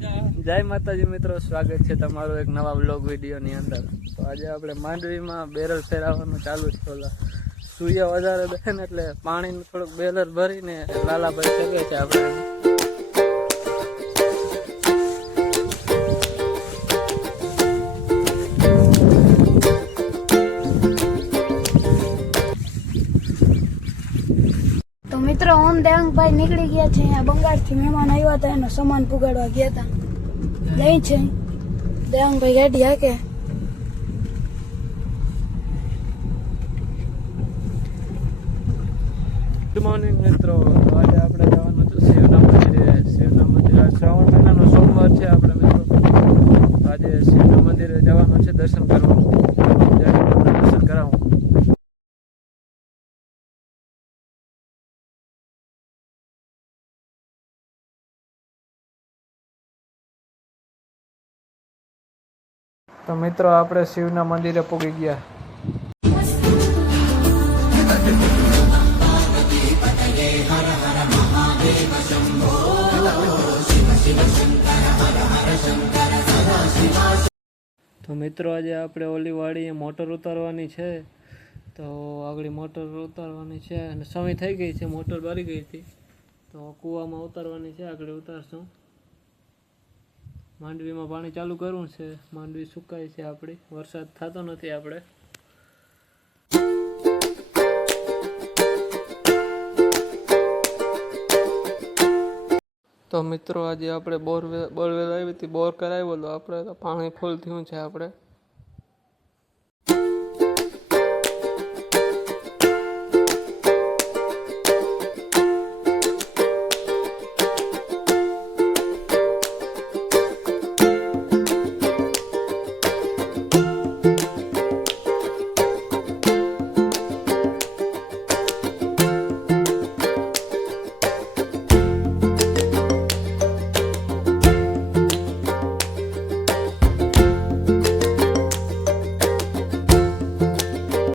જય માતાજી મિત્રો, સ્વાગત છે તમારું એક નવા વ્લોગ વિડીયોની અંદર। તો આજે આપણે માંડવીમાં બેરલ ફેરવવાનું ચાલુ છે। ઓલા સૂર્ય વધારે દે ને એટલે પાણીનું થોડુંક બેરલ ભરીને લાલાભાઈ શકે છે આપણે। તો મિત્રો ઓમ દેવાંગભાઈ નીકળી ગયા છે। અહીંયા બંગાળથી મહેમાન આવ્યા હતા, એનો સામાન પુગાડવા ગયા હતા। જઈ છે દેવાંગભાઈ ગાડી હાકે। ગુડ મોર્નિંગ મિત્રો, આજે આપણે જવાનું છે શિવના મંદિરે। શિવના મંદિરે શ્રાવણ મહિનાનો સોમવાર છે આપણે મિત્રો। આજે શિવના મંદિરે જવાનું છે દર્શન કરવા। દર્શન કરાવું। તો મિત્રો આપણે શિવના મંદિરે પહોંચી ગયા। તો મિત્રો આજે આપણે ઓલી વાડીએ મોટર ઉતારવાની છે। તો આગળ મોટર ઉતારવાની છે અને સમય થઈ ગઈ છે, મોટર ભરી ગઈ હતી તો કૂવામાં ઉતારવાની છે। આગળ ઉતારશું। માંડવીમાં પાણી ચાલુ કરવું છે, માંડવી સુકાય છે આપણી, વરસાદ થતો નથી આપણે। તો મિત્રો આજે આપણે બોરવેલ આવી હતી, બોર કરાવ્યો તો આપણે તો પાણી ફૂલ થયું છે આપણે।